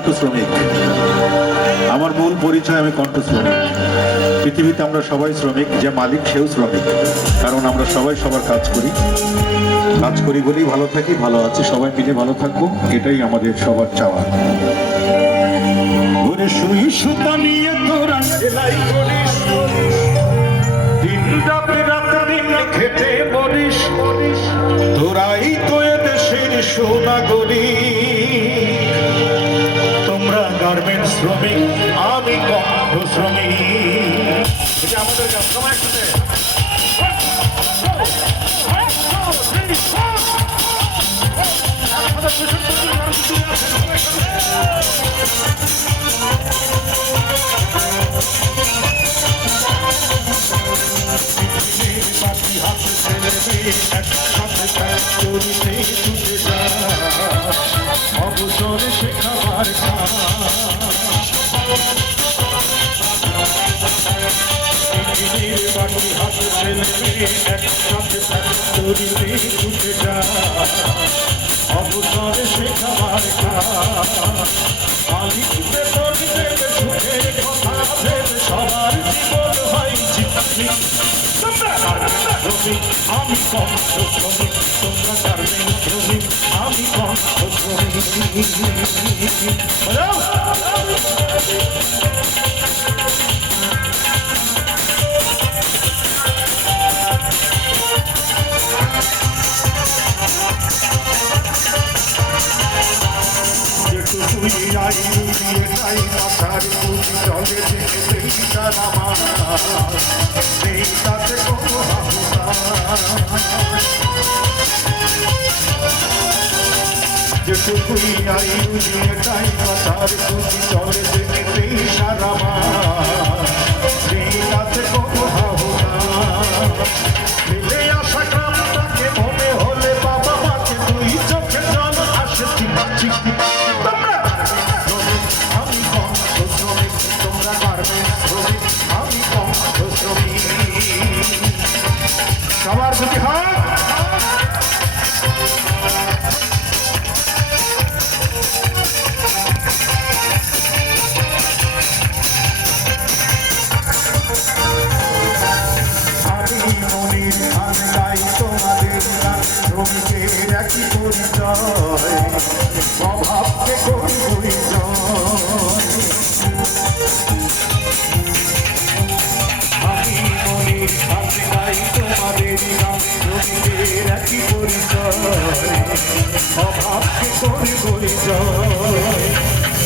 কণ্ঠ শ্রমিক। আমার মূল পরিচয়, আমি কণ্ঠ শ্রমিক। পৃথিবীতে আমরা সবাই শ্রমিক, যে মালিক সেও শ্রমিক, কারণ আমরা সবাই সবার কাজ করি বলেই ভালো থাকি, ভালো আছি, সবাই মিলে ভালো থাকবো, এটাই আমাদের সবার চাওয়া। সুই সুতা নিয়ে তোরা সেলাই করিস, দিন খেটে মরিস, তোরাই তো এদেশের সোনাগরিক। তোমরা গার্মেন্টস শ্রমিক, আমি কণ্ঠ শ্রমিক। এটা আমাদের কাজ। সবাই একসাথে অবসরে শেখাবার বাকি হাতে ছেলে একসাথে ফ্যাক্টরিতে ছুটে যায়, অবসরে শেখাবার মালিক বেতন দেবে, সুখের কথা ভেবে সবার জীবন হয় চিত্রিক। আমি কণ্ঠ শ্রমিক, তোমরা গার্মেন্টস শ্রমিক, আমি কণ্ঠ শ্রমিক। মাথার পুঁজি চলে তাতে কোনো যেটুকুই আইন দিয়ে তাই মাথার পুঁজি চলে দেখতেই সারা তাতে কোনো ফেলে আসা গ্রামটাকে মনে হলে বাবা মাকে দুই চোখে জল আসে চিপাচ্ছি। আমি কণ্ঠ শ্রমিক, তোমরা গার্মেন্টস শ্রমিক, আমি কণ্ঠ শ্রমিক। সবার প্রতি হাত। তোমাদের শ্রমিকের একই পরিচয়, স্বভাবকে করি পরিচয়। আমি মনির আমি নাই তোমাদের শ্রমিকের একই পরিচয়, স্বভাবকে করি পরিচয়।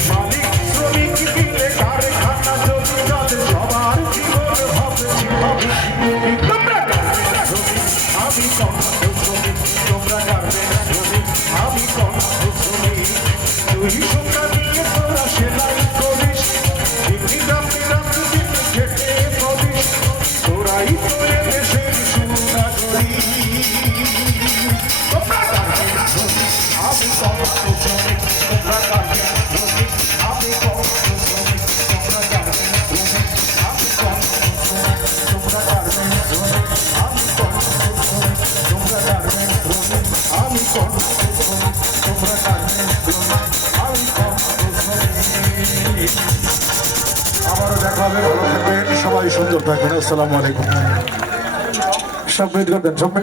মালিক শ্রমিক দিলে কারখানা যদি যাদের সবার জীবন ভাবছি আমি কণ্ঠ শ্রমিক, তোমরা গার্মেন্টস শ্রমিক, আমি কণ্ঠ শ্রমিক। তুই সুতা নিয়ে তোরা সেলাই করিস, দিন খেটে মরিস, তোরাই তো এদেশের সোনাগরিক। তোমরা গার্মেন্টস শ্রমিক, আমি কণ্ঠ শ্রমিক, তোমরা গার্মেন্টস শ্রমিক, আমি কণ্ঠ শ্রমিক, তোমরা গার্মেন্টস শ্রমিক, আমি কণ্ঠ শ্রমিক, তোমরা গার্মেন্টস শ্রমিক, আমি কণ্ঠ আবারও দেখা হবে। ভালো থাকবেন সবাই, সুন্দর থাকবেন। আসসালামু আলাইকুম। সব করবেন সব।